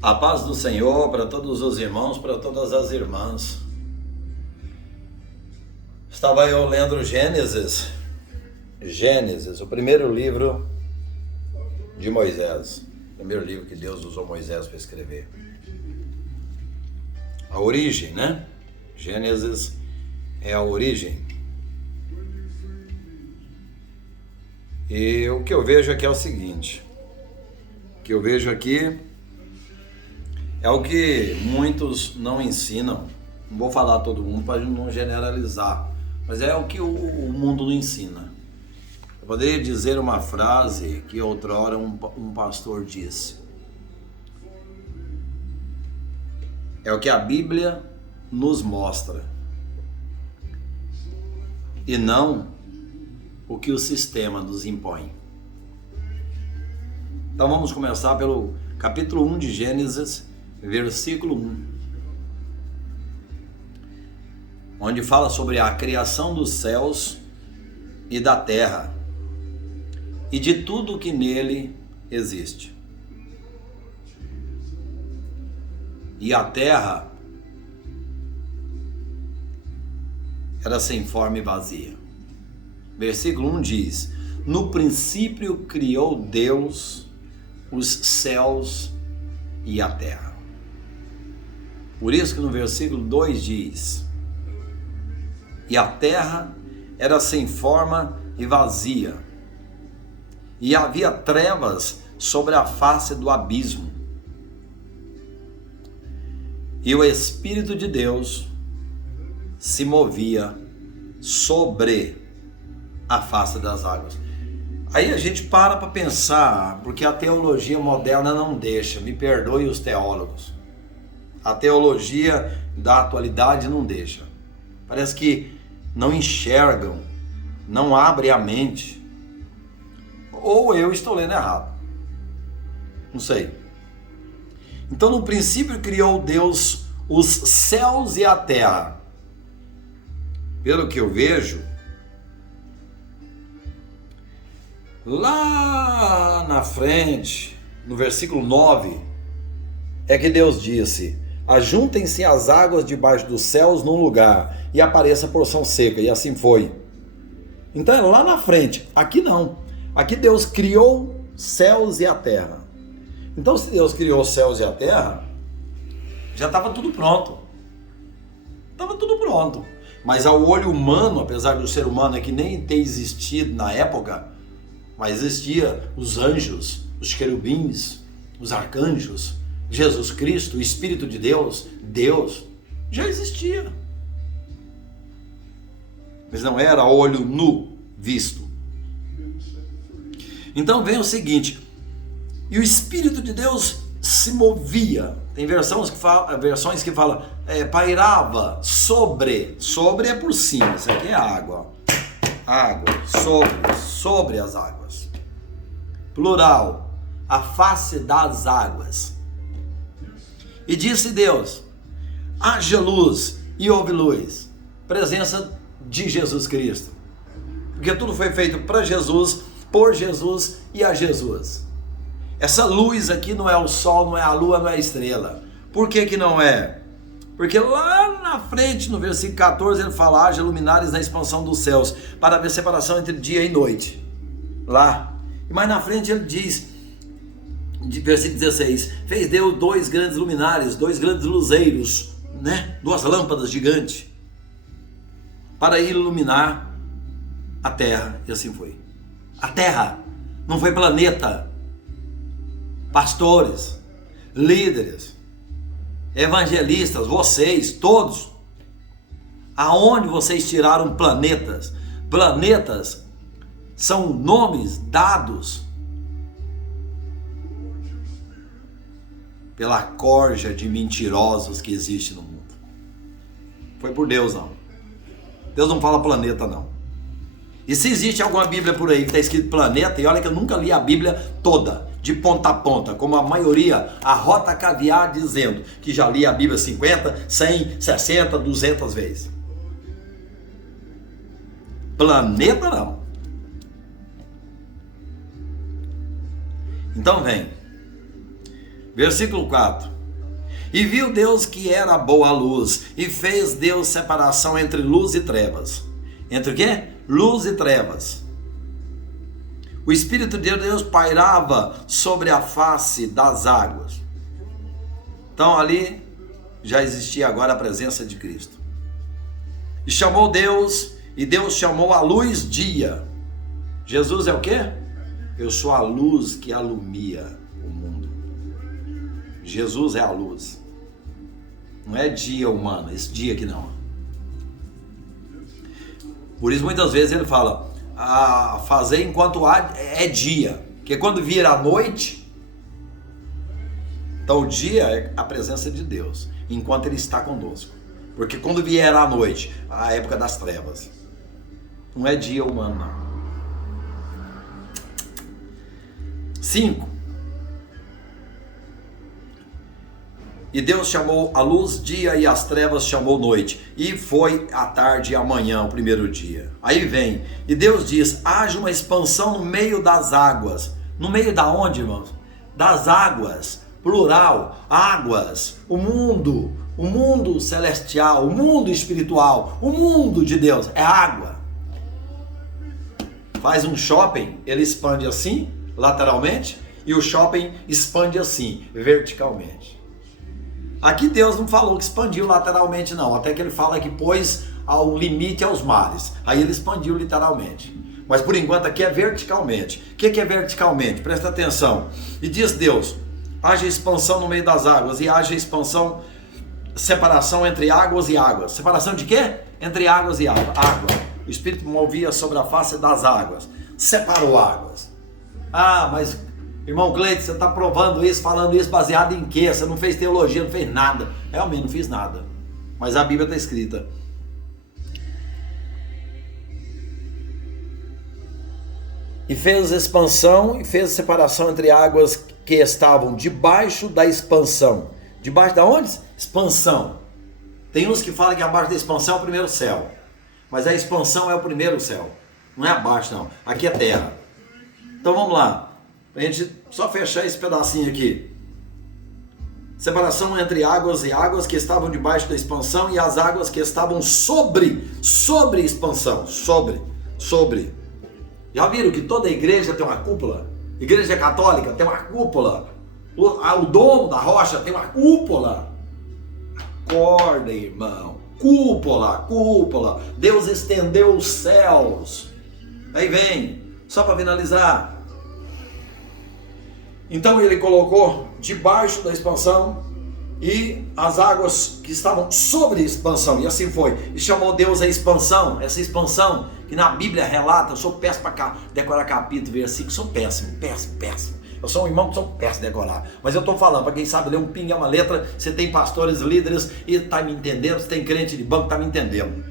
A paz do Senhor para todos os irmãos, para todas as irmãs. Estava eu lendo Gênesis, o primeiro livro de Moisés. O primeiro livro que Deus usou Moisés para escrever. A origem, né? Gênesis é a origem. E o que eu vejo aqui é o seguinte. O que eu vejo aqui é o que muitos não ensinam. Não vou falar todo mundo para não generalizar, mas é o que o mundo não ensina. Eu poderia dizer uma frase que outrora um pastor disse. É o que a Bíblia nos mostra e não o que o sistema nos impõe. Então vamos começar pelo capítulo 1 de Gênesis, versículo 1, onde fala sobre a criação dos céus e da terra e de tudo que nele existe. E a terra era sem forma e vazia. Versículo 1 diz: no princípio criou Deus os céus e a terra. Por isso que no versículo 2 diz: e a terra era sem forma e vazia, e havia trevas sobre a face do abismo, e o Espírito de Deus se movia sobre a face das águas. Aí a gente para pensar, porque a teologia moderna não deixa, me perdoe os teólogos. A teologia da atualidade não deixa. Parece que não enxergam, não abrem a mente. Ou eu estou lendo errado. Não sei. Então no princípio criou Deus os céus e a terra. Pelo que eu vejo, lá na frente, no versículo 9, é que Deus disse: ajuntem-se as águas debaixo dos céus num lugar, e apareça a porção seca, e assim foi. Então é lá na frente, aqui não. Aqui Deus criou céus e a terra. Então se Deus criou os céus e a terra, já estava tudo pronto. Estava tudo pronto. Mas ao olho humano, apesar do ser humano é que nem ter existido na época, mas existia os anjos, os querubins, os arcanjos, Jesus Cristo, o Espírito de Deus, Deus, já existia. Mas não era a olho nu visto. Então vem o seguinte: e o Espírito de Deus se movia. Tem versões que falam pairava sobre é por cima, isso aqui é água. Água, sobre as águas. Plural, a face das águas. E disse Deus: haja luz e houve luz. Presença de Jesus Cristo. Porque tudo foi feito para Jesus, por Jesus e a Jesus. Essa luz aqui não é o sol, não é a lua, não é a estrela. Por que que não é? Porque lá na frente, no versículo 14, ele fala: haja luminares na expansão dos céus, para haver separação entre dia e noite. Lá. E mais na frente ele diz, de versículo 16, fez Deus dois grandes luminares, dois grandes luzeiros, né? Duas lâmpadas gigantes, para iluminar a terra. E assim foi. A terra, não foi planeta. Pastores, líderes, evangelistas, vocês, todos. Aonde vocês tiraram planetas? Planetas são nomes dados pela corja de mentirosos que existe no mundo. Foi por Deus, não. Deus não fala planeta, não. E se existe alguma Bíblia por aí que está escrito planeta, e olha que eu nunca li a Bíblia toda, de ponta a ponta, como a maioria, a Rota Caviar dizendo que já li a Bíblia 50, 100, 60, 200 vezes. Planeta não. Então vem. Versículo 4. E viu Deus que era boa a luz, e fez Deus separação entre luz e trevas. Entre o quê? Luz e trevas. O Espírito de Deus pairava sobre a face das águas. Então ali já existia agora a presença de Cristo. E chamou Deus, e Deus chamou a luz dia. Jesus é o quê? Eu sou a luz que alumia o mundo. Jesus é a luz. Não é dia humano, esse dia aqui não. Por isso muitas vezes ele fala, fazer enquanto é dia. Porque quando vir a noite, então o dia é a presença de Deus, enquanto Ele está conosco. Porque quando vier a noite, a época das trevas, não é dia humano não. 5. E Deus chamou a luz dia e as trevas chamou noite. E foi a tarde e a manhã, o primeiro dia. Aí vem, e Deus diz, haja uma expansão no meio das águas. No meio da onde, irmãos? Das águas, plural, águas, o mundo celestial, o mundo espiritual, o mundo de Deus, é água. Faz um shopping, ele expande assim, lateralmente, e o shopping expande assim, verticalmente. Aqui Deus não falou que expandiu lateralmente não, até que ele fala que pôs ao limite aos mares, aí ele expandiu literalmente. Mas por enquanto aqui é verticalmente. O que é verticalmente? Presta atenção. E diz Deus, haja expansão no meio das águas, e haja expansão, separação entre águas e águas. Separação de quê? Entre águas e água. O Espírito movia sobre a face das águas, separou águas. Mas irmão Cleiton, você está provando isso, falando isso baseado em quê? Você não fez teologia, não fez nada. Realmente não fiz nada, mas a Bíblia está escrita. E fez expansão e fez separação entre águas que estavam debaixo da expansão. Debaixo da onde? Expansão. Tem uns que falam que abaixo da expansão é o primeiro céu, mas a expansão é o primeiro céu, não é abaixo não, aqui é terra. Então vamos lá. A gente só fechar esse pedacinho aqui. Separação entre águas e águas que estavam debaixo da expansão e as águas que estavam sobre expansão. Sobre. Já viram que toda igreja tem uma cúpula? Igreja católica tem uma cúpula. O domo da rocha tem uma cúpula. Acorda, irmão. Cúpula. Deus estendeu os céus. Aí vem, só para finalizar. Então ele colocou debaixo da expansão e as águas que estavam sobre a expansão, e assim foi. E chamou Deus a expansão, essa expansão que na Bíblia relata. Eu sou péssimo para decorar capítulo, versículo, sou péssimo. Eu sou um irmão que sou péssimo de decorar, mas eu estou falando, para quem sabe ler um pinga, uma letra, você tem pastores, líderes, e está me entendendo, você tem crente de banco, está me entendendo.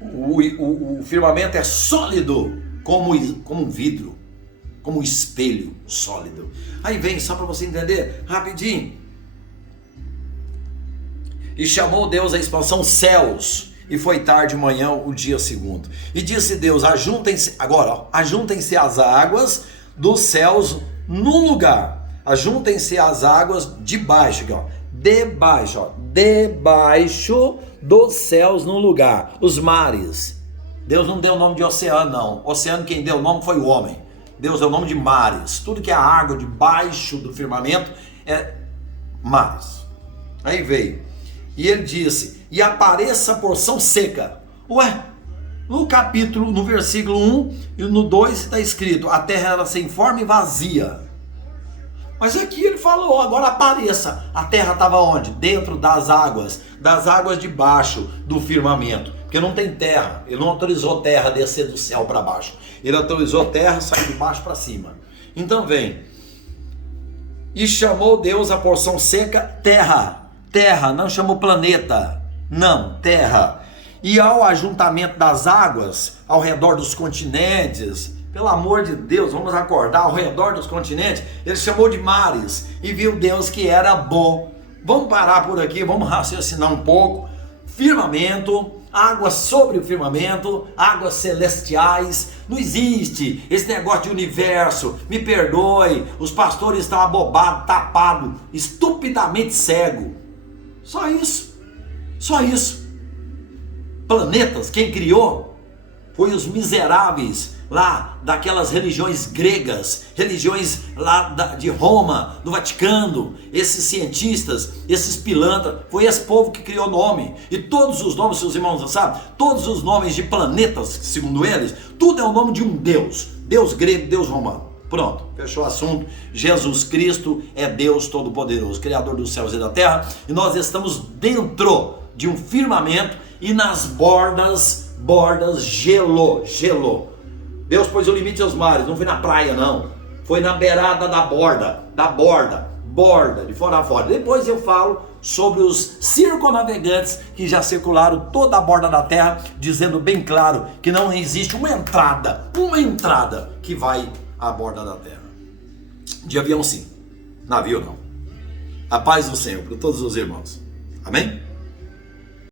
O firmamento é sólido como um vidro, como um espelho sólido. Aí vem, só para você entender, rapidinho. E chamou Deus a expansão céus, e foi tarde de manhã o dia segundo. E disse Deus, ajuntem-se as águas dos céus num lugar. Ajuntem-se as águas debaixo dos céus num lugar. Os mares. Deus não deu o nome de oceano não. Oceano quem deu o nome foi o homem. Deus deu o nome de mares. Tudo que é água debaixo do firmamento é mares. Aí veio. E ele disse, e apareça a porção seca. No versículo 1 e no 2 está escrito, a terra era sem forma e vazia. Mas aqui ele falou, agora apareça. A terra estava onde? Dentro das águas debaixo do firmamento. Porque não tem terra, ele não autorizou terra descer do céu para baixo. Ele autorizou terra sair de baixo para cima. Então vem. E chamou Deus a porção seca terra, não chamou planeta, não, terra. E ao ajuntamento das águas, ao redor dos continentes, pelo amor de Deus, vamos acordar, ao redor dos continentes, ele chamou de mares, e viu Deus que era bom. Vamos parar por aqui, vamos raciocinar um pouco. Firmamento, águas sobre o firmamento, águas celestiais. Não existe esse negócio de universo. Me perdoe, os pastores estão abobados, tapados, estupidamente cegos. Só isso, só isso. Planetas, quem criou foi os miseráveis lá daquelas religiões gregas, religiões lá de Roma, do Vaticano, esses cientistas, esses pilantras, foi esse povo que criou o nome. E todos os nomes, seus irmãos não sabem, todos os nomes de planetas, segundo eles, tudo é o nome de um Deus, Deus grego, Deus romano. Pronto, fechou o assunto. Jesus Cristo é Deus Todo-Poderoso, Criador dos céus e da terra, e nós estamos dentro de um firmamento e nas bordas gelou. Deus pôs o limite aos mares, não foi na praia não, foi na beirada da borda, de fora a fora. Depois eu falo sobre os circunnavegantes que já circularam toda a borda da terra, dizendo bem claro que não existe uma entrada que vai à borda da terra. De avião sim, navio não. A paz do Senhor para todos os irmãos. Amém?